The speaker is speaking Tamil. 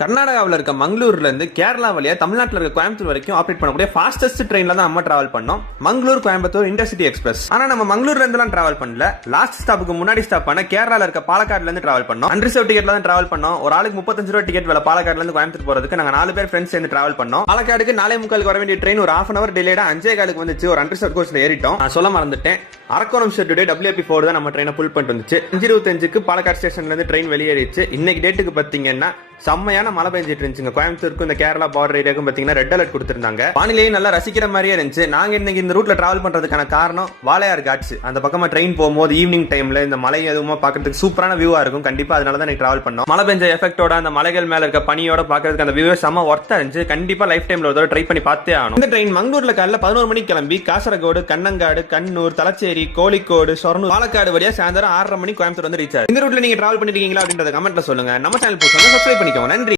கர்நாடகாவில் இருக்க மங்களூர்ல இருந்து கேரளா வழியா தமிழ்நாட்டில் இருக்க கோயம்புத்தூர் வரைக்கும் ஆப்ரேட் பண்ணக்கூடிய ஃபாஸ்டஸ்ட் ட்ரெயின்ல தான் நம்ம டிராவல் பண்ணோம். Mangalore Coimbatore intercity express. ஆனா நம்ம மங்களூர்ல இருந்துலாம் டிராவல் பண்ணல. லாஸ்ட் ஸ்டாப்புக்கு முன்னாடி ஸ்டாப் பண்ண கேரளால இருக்க பாலக்காடுல இருந்து டிராவல் பண்ணோம். அன்ரிசர்வ் டிக்கெட்ல தான் டிராவல் பண்ணோம். ஒரு ஆளுக்கு 35 ரூபாய் டிக்கெட் வேலை. பாலக்காடுல இருந்து கோயம்புத்தூர் போறதுக்கு நாங்க 4 பேர் ஃப்ரெண்ட்ஸ் சேர்ந்து டிராவல் பண்ணோம். பாலக்காடுக்கு 4:45 வர வேண்டிய ட்ரெயின் ஒரு half an hour டிலேடா 5:15 வந்துச்சு. ஒரு அன்ரிசர்வ் கோச்ல ஏறிட்டோம். நான் சொல்ல மறந்துட்டேன், அரக்கோணம் ஷெட்யூடே WAP4 தான் நம்ம ட்ரெயினை புல் பண்ணிட்டு வந்துச்சு. 5:25க்கு பாலக்காடு ஸ்டேஷன்ல இருந்து ட்ரெயின் வெளியேறிச்சு. இன்னைக்கு டேட்டுக்கு பாத்தீங்கன்னா செம்மையான மழை பெஞ்சிட்டு இருந்துச்சுங்க. கோயம்புத்தூருக்கு இந்த கேரளா பார்டர் ஏரியாவுக்கும் பாத்தீங்கன்னா ரெட் அலர்ட் கொடுத்திருந்தாங்க. வானிலையும் நல்லா ரசிக்கிற மாதிரியே இருந்துச்சு. நாங்க இன்னைக்கு இந்த ரூட்ல டிராவல் பண்றதுக்கான காரணம் வாளையார் காட்ஸ். அந்த பக்கமா ட்ரெயின் போகும்போது ஈவினிங் டைம்ல இந்த மலை எதுவுமா பாக்கிறதுக்கு சூப்பரான வியூவா இருக்கும். கண்டிப்பா அதனால தான் டிராவல் பண்ணோம். மழை பெஞ்ச எஃபெக்டோட அந்த மலைகள் மேல இருக்க பனியோட பாக்கிறதுக்கு அந்த வியூ செம்ம ஒர்த்தா இருந்துச்சு. கண்டிப்பா லைஃப் டைம்ல ஒரு தடவை ட்ரை பண்ணி பார்த்தே ஆகணும். இந்த ட்ரெயின் மங்களூர்ல காலைல 11 மணிக்கு கிளம்பி காசரகோடு, கண்ணங்காடு, கண்ணூர், தலச்சேரி, கோழிக்கோடு, சொர்ணூர், பாலக்காடு வழியா சாயந்தரம் 6:30 மணிக்கு கோயம்புத்தூர் வந்து ரீச் ஆகுது. இந்த ரூட்ல நீங்க டிராவல் பண்ணிருக்கீங்களா அப்படின்றத கமெண்ட்ல சொல்லுங்க. நம்ம சேனல் புதுசா சப்ஸ்கிரைப் பண்ணிக்கோங்க. நன்றி.